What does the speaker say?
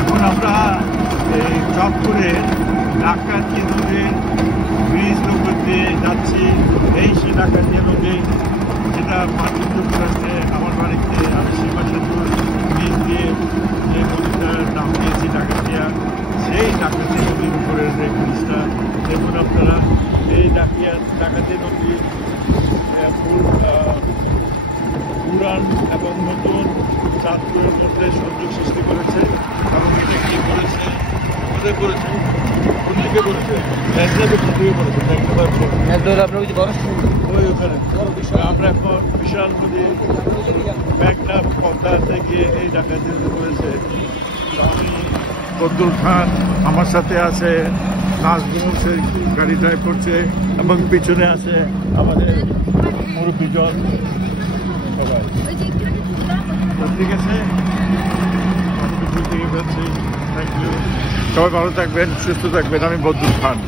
এখন আমরা এই চকপুরে ডাকাতিয়া নদীর ব্রিজ নগর দিয়ে যাচ্ছি। এই সে ডাকাতিয়া নদী যেটা মাতৃ যুক্তরাষ্ট্রে আমার বাড়িতে আমি সীমা সেতুর ব্রিজ দিয়ে যে নদীটার নাম দিয়েছি ডাকাতিয়া, সেই ডাকাতিয়া নদীর উপরের যে ব্রিজটা দেখুন আপনারা। এই ডাকাতিয়া নদী পুরান এবং নতুন চাঁদপুরের মধ্যে সংযোগ সৃষ্টি করেছে এবং এটা কি করেছে কোথায় করেছে কোন দিকে করেছে মেঘনাদের দিকে করেছে। দেখতে পাচ্ছেন ওই ওখানে আমরা এখন বিশাল নদী মেঘনা পদ্মাতে গিয়ে এই ডাকাতি করেছে। আমি বদরুল খান, আমার সাথে আছে নাজমুল, সে গাড়ি ড্রাইভ করছে এবং পিছনে আছে আমাদের মুরব্বীজন সবাই। ঠিক আছে, থ্যাংক ইউ। সবাই ভালো থাকবেন, সুস্থ থাকবেন। আমি বদরুল খান।